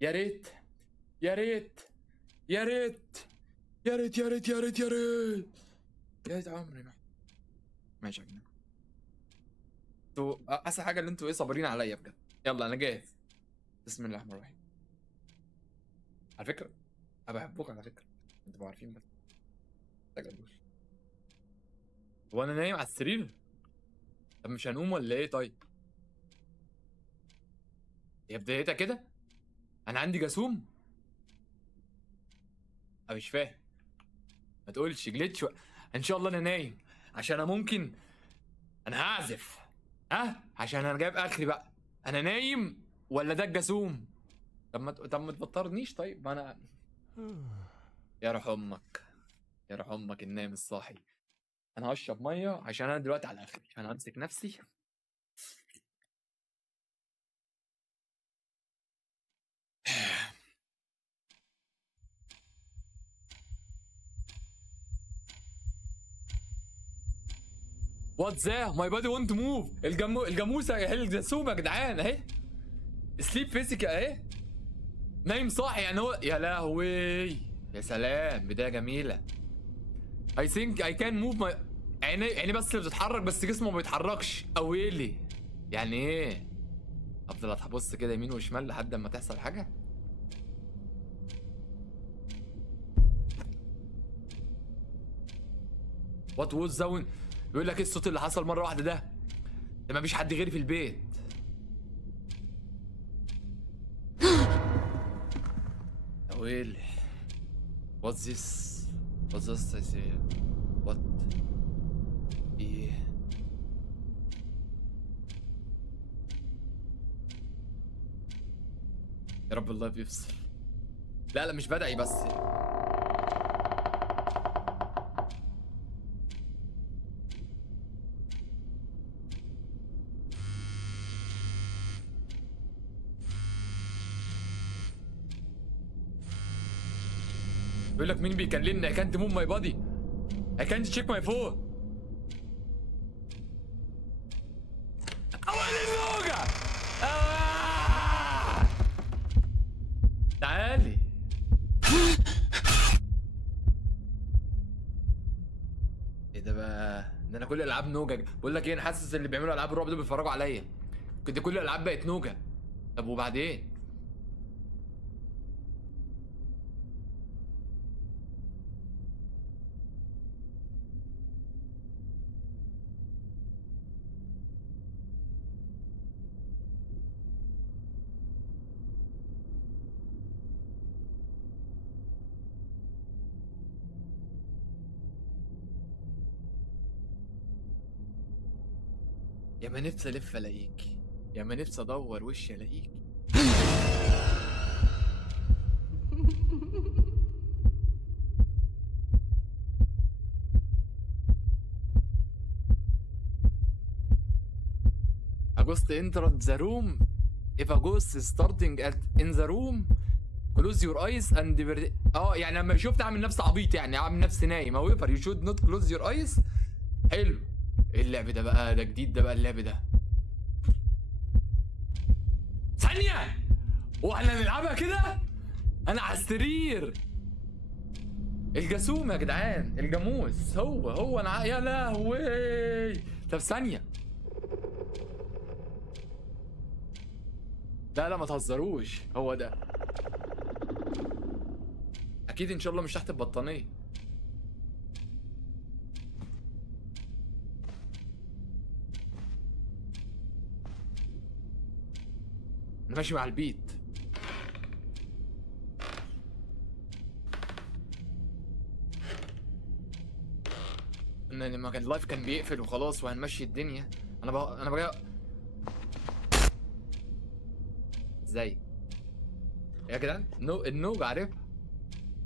يا ريت يا ريت يا ريت يا ريت يا ريت يا ريت يا ريت يا ريت عمري ما. ماشي يا جماعه، انتوا احسن حاجه اللي انتوا ايه صابرين عليا بجد. يلا انا جاهز. بسم الله الرحمن الرحيم. على فكره انا بحبكم على فكره، انتوا عارفين بس ما تجلوش. هو انا نايم على السرير؟ طب مش هنقوم ولا ايه طيب؟ هي بدايتها كده؟ انا عندي جاسوم؟ انا مش فاهم. ما تقولش جليتش ان شاء الله انا نايم، عشان انا ممكن انا هعزف. ها عشان انا جايب اخري بقى. انا نايم ولا ده الجاسوم؟ طب ما تفطرنيش طيب، ما انا يا روح امك، يا روح امك النايم الصاحي. انا هشرب ميه عشان انا دلوقتي على اخري، انا همسك نفسي. وات ذا ماي بادي وونت موف. الجاموسه اهي، الجاسوم يا جدعان اهي. سليب فيزيكال اهي. نايم صاحي يعني هو. يا لهوي، يا سلام بدايه جميله. I think I can move my عيني بس اللي بتتحرك، بس جسمه ما بيتحركش. اويلي يعني ايه؟ افضل ابص كده يمين وشمال لحد اما تحصل حاجه. وات ووز زون. بيقول لك ايه الصوت اللي حصل مره واحده ده؟ ده مفيش حد غيري في البيت. اويلي واتس ذس؟ واتس ذس I say وات ايه؟ يا رب الله بيفصل. لا لا مش بدعي بس. بيقول لك مين بيكلمني؟ I can't move my body. I can't check my phone. أول الزوجة. تعالي. ايه ده بقى؟ ده انا كل الالعاب نوجة. بقول لك ايه، انا حاسس اللي بيعملوا العاب الرعب دول بيتفرجوا عليا. كنت كل الالعاب بقت نوجة. طب وبعدين؟ يا ما نفسي الف الاقيك، يا ما نفسي ادور وشي الاقيك. A ghost entered the room. If a ghost is starting at in the room, close your eyes and يعني لما شفت اعمل نفسي عبيط، يعني اعمل نفسي نايم. however you should not close your eyes. حلو. ايه اللعب ده بقى؟ ده جديد ده بقى اللعب ده. ثانية واحنا نلعبها كده؟ انا على السرير. الجاسوم يا جدعان، الجاموس هو انا يا لهوي. طب ثانية. لا لا ما تهزروش، هو ده اكيد. ان شاء الله مش تحت البطانية. انا ماشي مع البيت. ان لما كان اللايف كان بيقفل وخلاص وهنمشي الدنيا. انا بقى ازاي يا جدعان؟ النوج عارفها.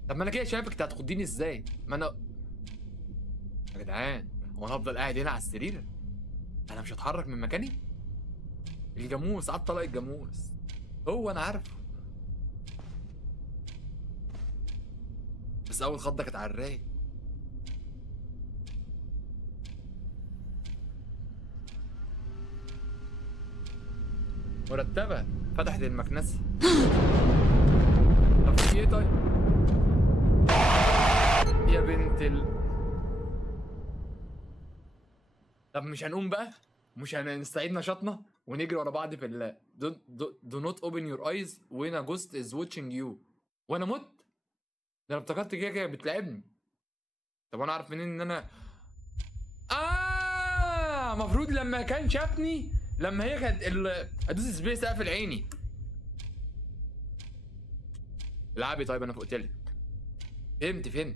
طب ما انا كده شايفك، انت هتخضيني ازاي؟ ما انا يا جدعان، هو انا هفضل قاعد هنا على السرير؟ انا مش هتحرك من مكاني؟ الجاموس قعد طلق الجاموس. هو انا عارفه، بس اول خضه كانت على الرايق. مرتبه فتحت المكنسه. طب في ايه طيب؟ يا بنت طب مش هنقوم بقى؟ مش هنستعيد نشاطنا ونجري ورا بعض في ال do not open your eyes when a ghost is watching you وانا مت؟ ده انا افتكرت كده كده بتلعبني. طب انا اعرف منين ان انا المفروض لما كان شافني لما هي كانت ادوس سبيس اقفل عيني. العبي طيب انا فوقت لك. فهمت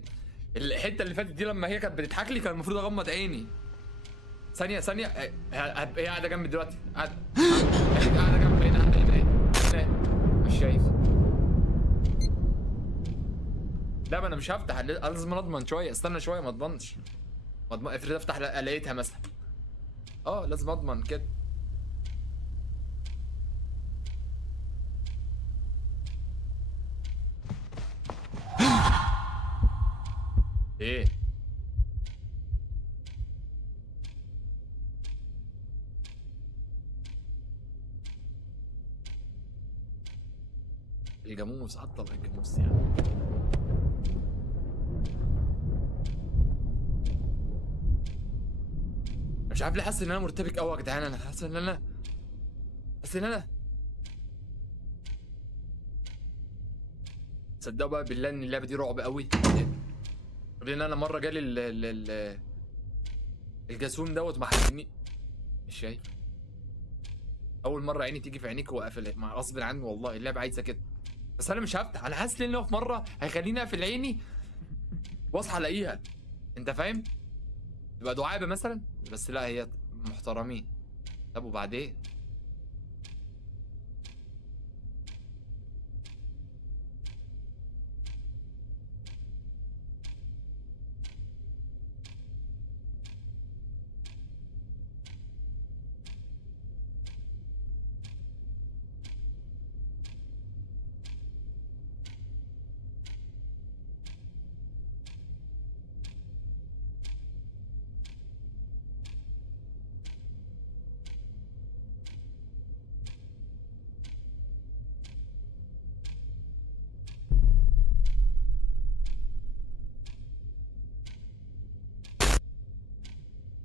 الحته اللي فاتت دي لما هي كانت بتضحك لي كان المفروض اغمض عيني. ثانيه هي قاعده جنبي دلوقتي قاعده جنبي هنا مش شايف. لا ما انا مش هفتح لازم اضمن شويه. استنى شويه ما اضمنش. افرض افتح لقيتها مثلا. لازم اضمن كده. ايه الجاموس عطل الجاموس يعني. مش عارف ليه حاسس ان انا مرتبك قوي يا جدعان. انا حاسس ان انا تصدقوا بقى بالله ان اللعبه دي رعب قوي. لان انا مره جالي الجاسوم دوت ما حسني. مش شايف. اول مره عيني تيجي في عينيك واقفل مع غصب عني والله اللعبه عايزه كده. بس انا مش هفتح. انا حاسس ان هو في مره هيخليني اقفل عيني واصحى الاقيها. انت فاهم؟ تبقى دعابه مثلا. بس لا هي محترمين. طب وبعدين؟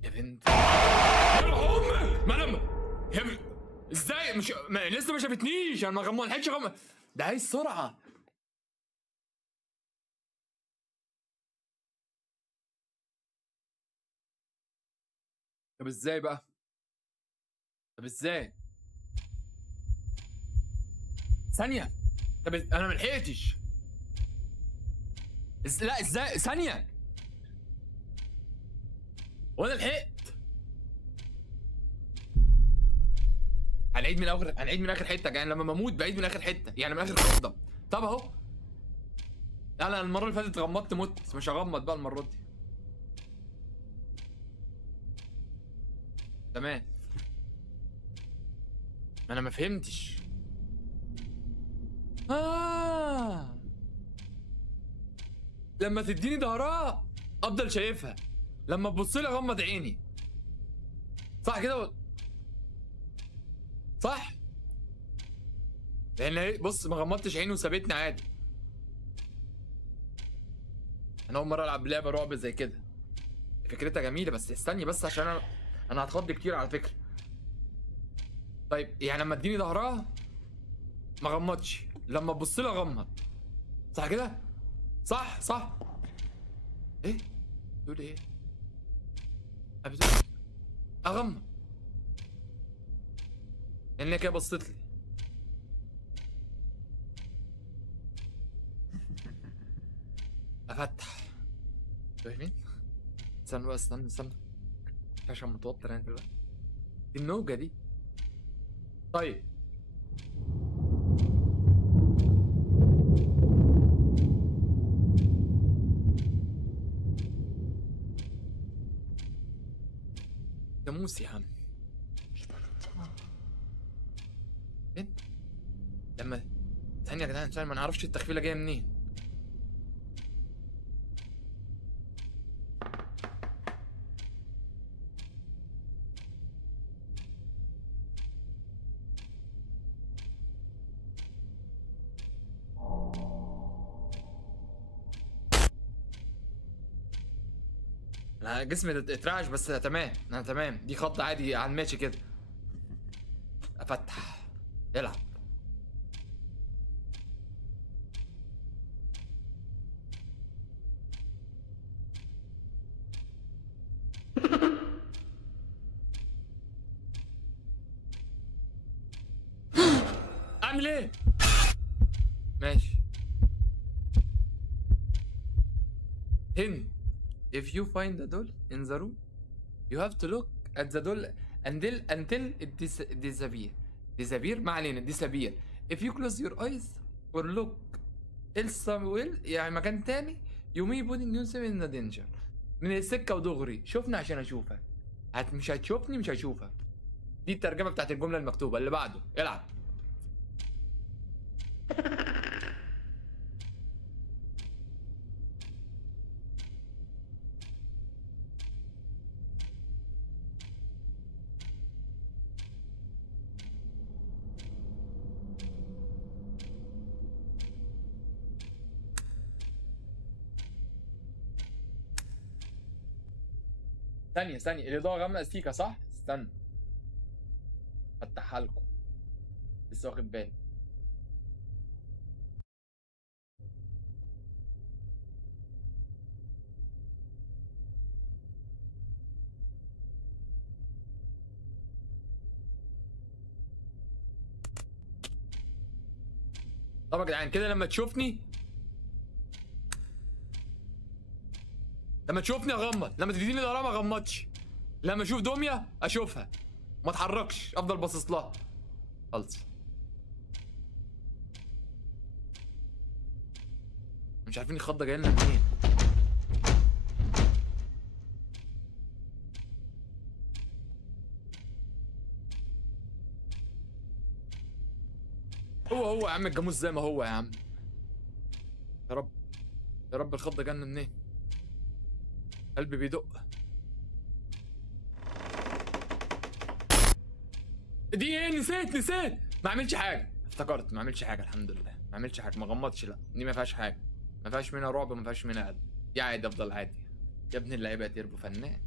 يا بنت ما انا ازاي مش لسه ما شافتنيش. انا ما لحقتش ده عايز سرعه. طب ازاي بقى؟ طب ازاي؟ ثانيه. طب انا ما لحقتش. لا ازاي ثانيه وانا لحقت. هنعيد من اخر حته يعني. لما بموت بعيد من اخر حته يعني من اخر خطه. طب اهو. انا المره اللي فاتت غمضت مت. مش هغمض بقى المره دي. تمام. انا ما فهمتش. لما تديني ظهرها افضل شايفها. لما تبص لي اغمض عيني. صح كده؟ صح؟ لان بص ما غمضتش عيني وسابتني عادي. انا اول مره العب لعبه رعب زي كده. فكرتها جميله بس استني بس عشان انا هتخض كتير على فكره. طيب يعني لما اديني ظهرها ما غمضش. لما تبص لي اغمض. صح كده؟ صح. ايه؟ تقول ايه؟ بتقول اغمض. لان كده بصيت لي. افتح. فاهمين؟ استنى بقى استنى عشان متوتر يعني دلوقتي. دي النوجة دي. طيب جاموس يا عم. فين؟ لما ثانية يا جدعان ثانية ما نعرفش التخفيلة جاية منين. انا جسمي اترعش بس تمام، انا تمام. دي خضة عادي على الماشي كده. افتح. العب. اعمل ايه؟ ماشي. هن. If you find a doll in the room, you have to look at the doll until it disappear. ما علينا. disappear. If you close your eyes or look elsewhere يعني مكان تاني you may putting yourself in the danger. من السكة ودغري شوفني عشان اشوفك. مش هتشوفني مش هشوفك. دي الترجمة بتاعت الجملة المكتوبة. اللي بعده العب. ثانية الإضاءة غامقة سيكا صح؟ استنى فتحها لكم. لسه واخد بالي. طب يا جدعان كده لما تشوفني اغمض، لما تديني الغرامة ما اغمضش، لما اشوف دمية اشوفها ما اتحركش، افضل باصص لها. خلص. مش عارفين الخضة جايه لنا منين. هو يا عم الجاموس زي ما هو يا عم. يا رب يا رب الخضة جايه لنا منين. قلبي بيدق. دي ايه؟ نسيت ما عملتش حاجه. افتكرت ما عملتش حاجه الحمد لله. ما عملتش حاجه، ما غمضتش. لا دي ما فيهاش حاجه، ما فيهاش منها رعب، ما فيهاش منها قلب. دي عادي افضل عادي. يا ابن اللعيبه يا تربو فنان.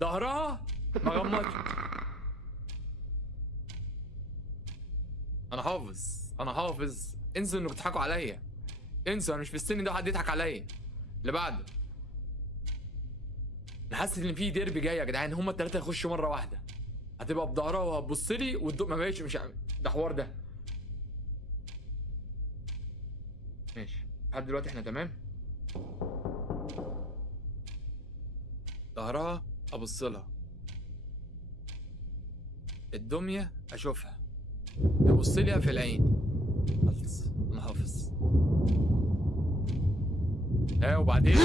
ظهرها ما غمضتش. انا حافظ. انسوا انكم تضحكوا عليا. انسوا انا مش في السن ده حد يضحك عليا. اللي بعده. انا حاسس ان في ديربي جاي يا جدعان. هما الثلاثه يخشوا مره واحده. هتبقى بظهرها وهتبص لي والضوء ما بقاش. مش ده حوار ده. ماشي لحد دلوقتي احنا تمام. ظهرها ابص لها. الدميه اشوفها. تبص لي في العين. خلص انا حافظ. وبعدين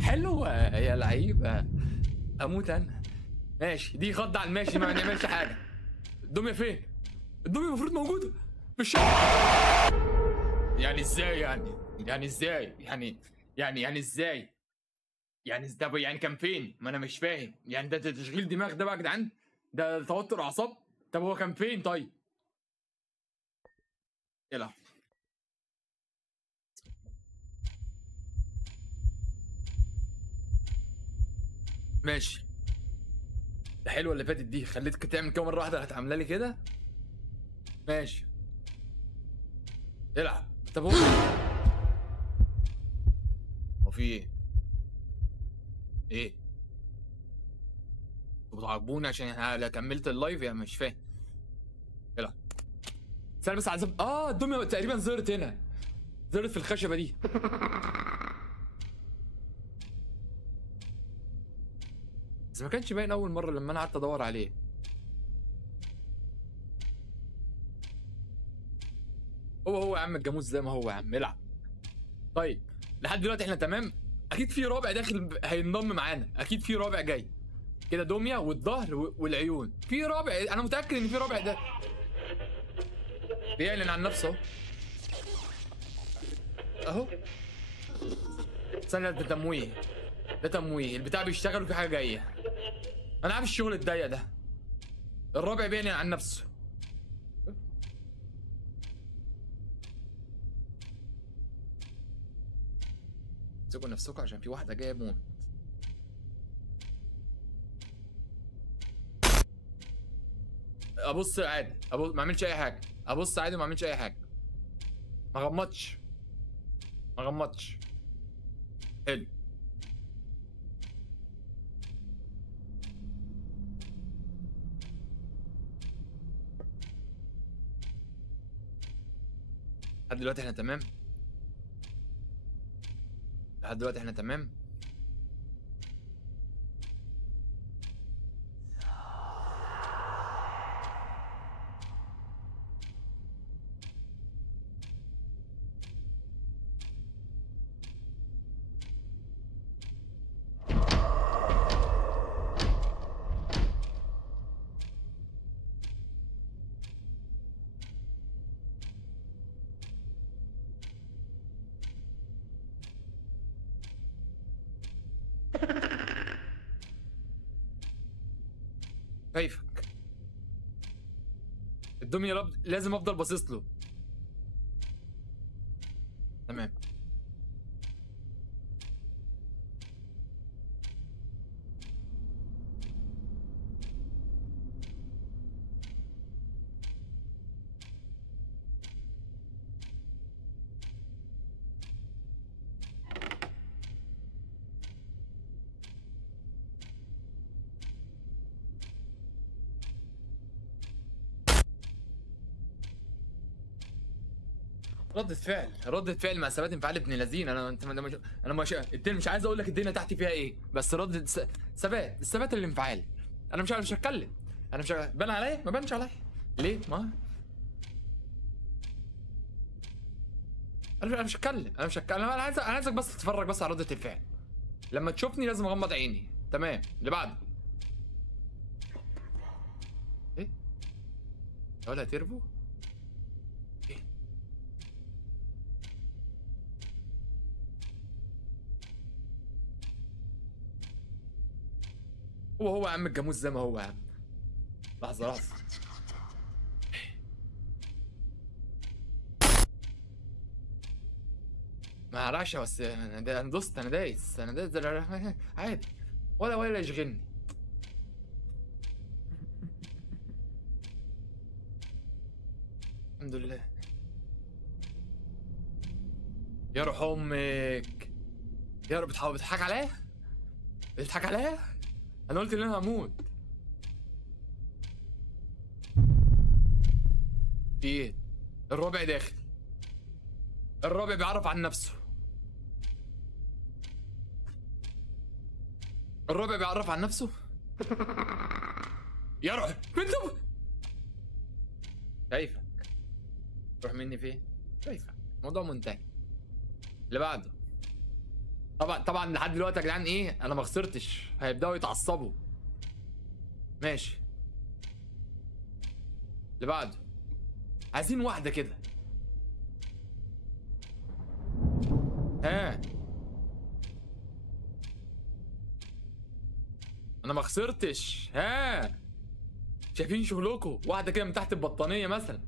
حلوه يا لعيبه. اموت انا. ماشي دي خض على الماشي ما نعملش حاجه. الدميه فين؟ الدميه المفروض موجوده في الشارع. يعني ازاي يعني ازاي يعني ازاي طب يعني كان فين؟ ما انا مش فاهم. يعني ده تشغيل دماغ ده بقى يا جدعان؟ ده توتر اعصاب؟ طب هو كان فين طيب؟ العب. ماشي. ده حلوه اللي فاتت دي. خليتك تعمل كده مره واحده هتعملها لي كده. ماشي. العب. طب هو في ايه؟ ايه؟ انتوا بتعاقبوني عشان انا كملت اللايف؟ يعني مش فاهم. العب. استنى بس عذب. الدميه تقريبا ظهرت هنا. ظهرت في الخشبه دي. بس ما كانش باين اول مره لما انا قعدت ادور عليه. هو يا عم الجاموس زي ما هو يا عم. العب. طيب لحد دلوقتي احنا تمام. اكيد في رابع داخل هينضم معانا. اكيد في رابع جاي كده. دميه والظهر والعيون. في رابع. انا متاكد ان في رابع ده بيعلن عن نفسه اهو. استنى ده تمويه. البتاع بيشتغل وفي حاجه جايه. انا عارف الشغل الضيق ده. الرابع بيعلن عن نفسه. امسكوا نفسكم عشان في واحده جايه موت. ابص عادي، ابص ما اعملش اي حاجه، ابص عادي وما اعملش اي حاجه، ما غمضش ما غمضش. حلو. لحد دلوقتي احنا تمام، لحد دلوقتي احنا تمام. كيفك الدنيا لازم افضل باصص له. تمام. ردة فعل مع ثبات انفعال ابن لذين. انا انت انا مش الدنيا، مش عايز اقول لك الدنيا تحتي فيها ايه، بس ثبات، الثبات الانفعالي. انا مش هتكلم، انا مش بان عليا، ما بانش عليا ليه؟ ما انا مش هتكلم، انا عايزك بس تتفرج بس على ردة الفعل. لما تشوفني لازم اغمض عيني. تمام. اللي بعده. ايه ولا تربو؟ ايه هو يا عم الجاموس زي ما هو يا عم. لحظة. ما اعرفش، بس انا دوست، انا دايس عادي، ولا يشغلني. الحمد لله. يا روح امك، يا رب بتضحك عليا، بتضحك عليا. انا قلت ان انا هموت. في ايه؟ الرابع داخل، الرابع بيعرف عن نفسه، الرابع بيعرف عن نفسه. يا روح انت شايفك تروح مني فين؟ شايفك الموضوع منتهي. اللي بعده. طبعا لحد دلوقتي يا جدعان ايه، انا ما خسرتش، هيبداوا يتعصبوا. ماشي. اللي بعده. عايزين واحده كده. ها، انا ما خسرتش. ها، شايفين شغلكم؟ واحده كده من تحت البطانيه مثلا.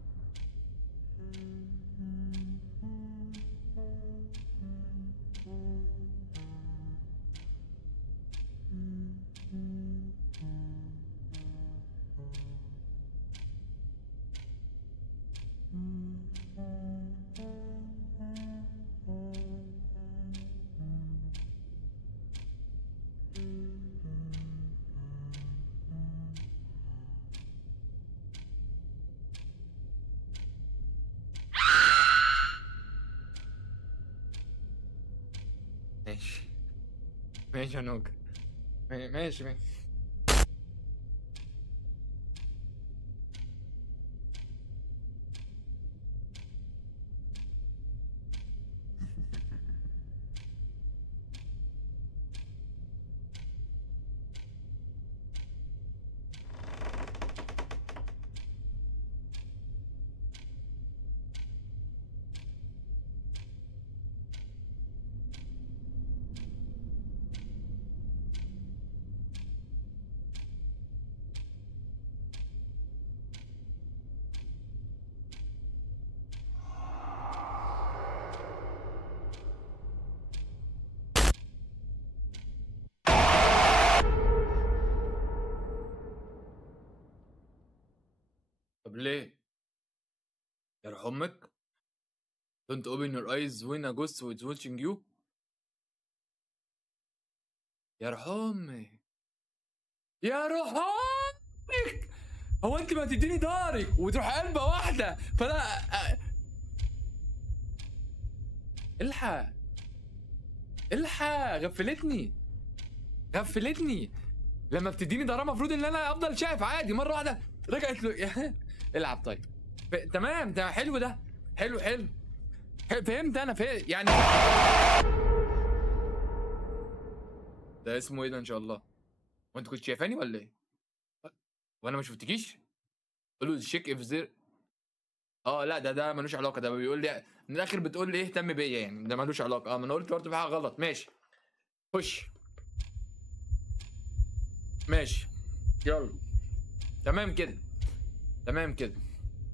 ماشي ماشي يا نوجا، ماشي. بيقول ايه؟ يروح امك don't open your eyes when a ghost was watching you. يا روح امك، يا روح امك، هو انت ما تديني دارك وتروح قلبه واحده فانا الحق الحق، غفلتني لما بتديني دارة المفروض ان انا افضل شايف عادي، مره واحده رجعت له العب طيب. تمام ده حلو، ده حلو فهمت انا يعني ده اسمه ايه ده ان شاء الله؟ وانت كنت شايفاني ولا ايه؟ وانا ما شفتكيش؟ قول له الشيك اف زير. لا ده ملوش علاقه، ده بيقول لي من الاخر بتقول لي اهتم بيا يعني، ده ملوش علاقه. ما انا قلت برضه في حاجه غلط. ماشي خش، ماشي يلا. تمام كده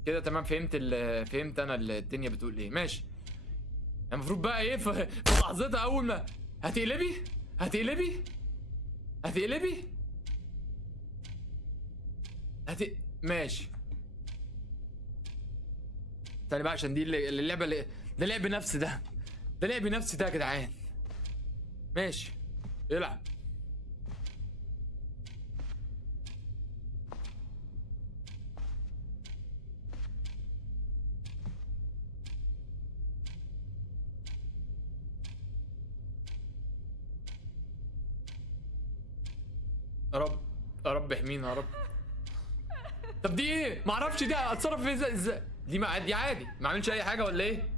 كده تمام. فهمت انا الدنيا بتقول ايه. ماشي، المفروض بقى ايه في لحظتها اول ما هتقلبي ماشي. تاني بقى عشان دي اللعبه ده لعب نفس ده لعب نفس ده يا جدعان. ماشي العب. يا رب احمينا يا رب. طب دي ايه؟ معرفش دي اتصرف فيها ازاي. دي عادي ما اعملش اي حاجه ولا ايه؟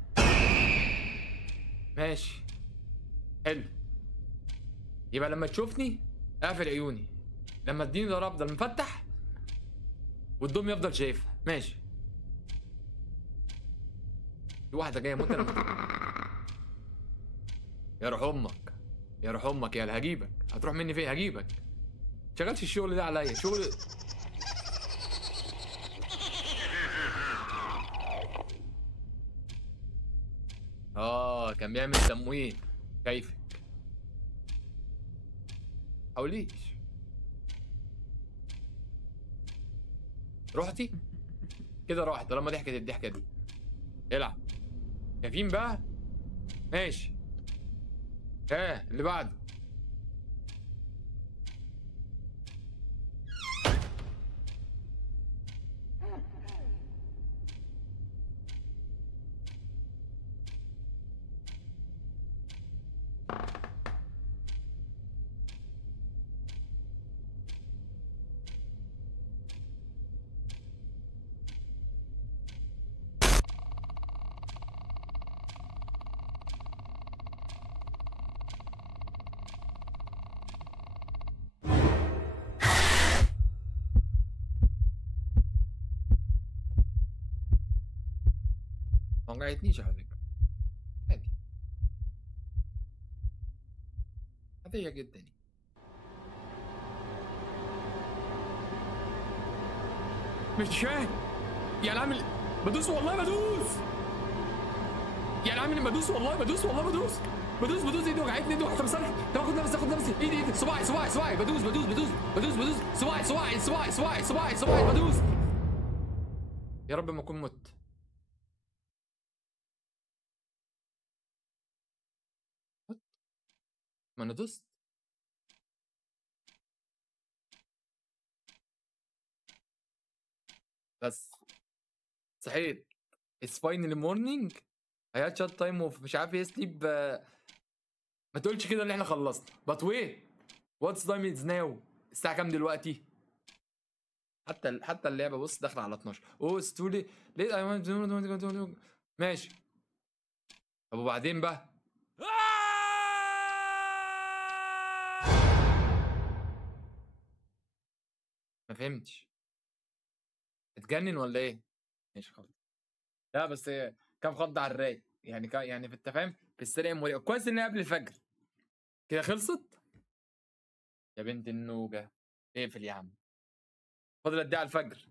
ماشي حلو. يبقى لما تشوفني اقفل عيوني، لما تديني ضرب افضل مفتح والدم يفضل شايفها. ماشي. في واحده جايه ممكن يا روح امك يا هجيبك. هتروح مني فين؟ هجيبك. شغلش الشغل ده عليا شغل. كان بيعمل تموين. كيفك؟ حاوليش. رحتي كده، راحت طالما ضحكت الضحكه دي. العب كافيين بقى. ماشي اللي بعده. ما وجعتنيش على فكره، عادي عاديه جدا. مش فاهم يا العامل. بدوس والله بدوس يا العامل، بدوس ايدي وجعتني. ايدي واحده بس. طب اخد نفس ايدي صباعي بدوس صباعي بدوس. يا رب ما اكون مت. ما انا دوست. بس صحيت. It's finally morning. I had shot time of مش عارف ايه sleep. ما تقولش كده ان احنا خلصنا. But wait, what's time is now؟ الساعة كام دلوقتي؟ حتى اللعبة بص داخلة على 12. Oh it's too late I want to. ماشي. طب وبعدين بقى؟ ما فهمتش. اتجنن ولا ايه؟ ماشي خلاص. لا بس كام خض على الرايق يعني يعني في التفاهم في السريع كويس ان قبل الفجر كده خلصت. يا بنت النوجة اقفل يا عم. فاضل قد ايه على الفجر؟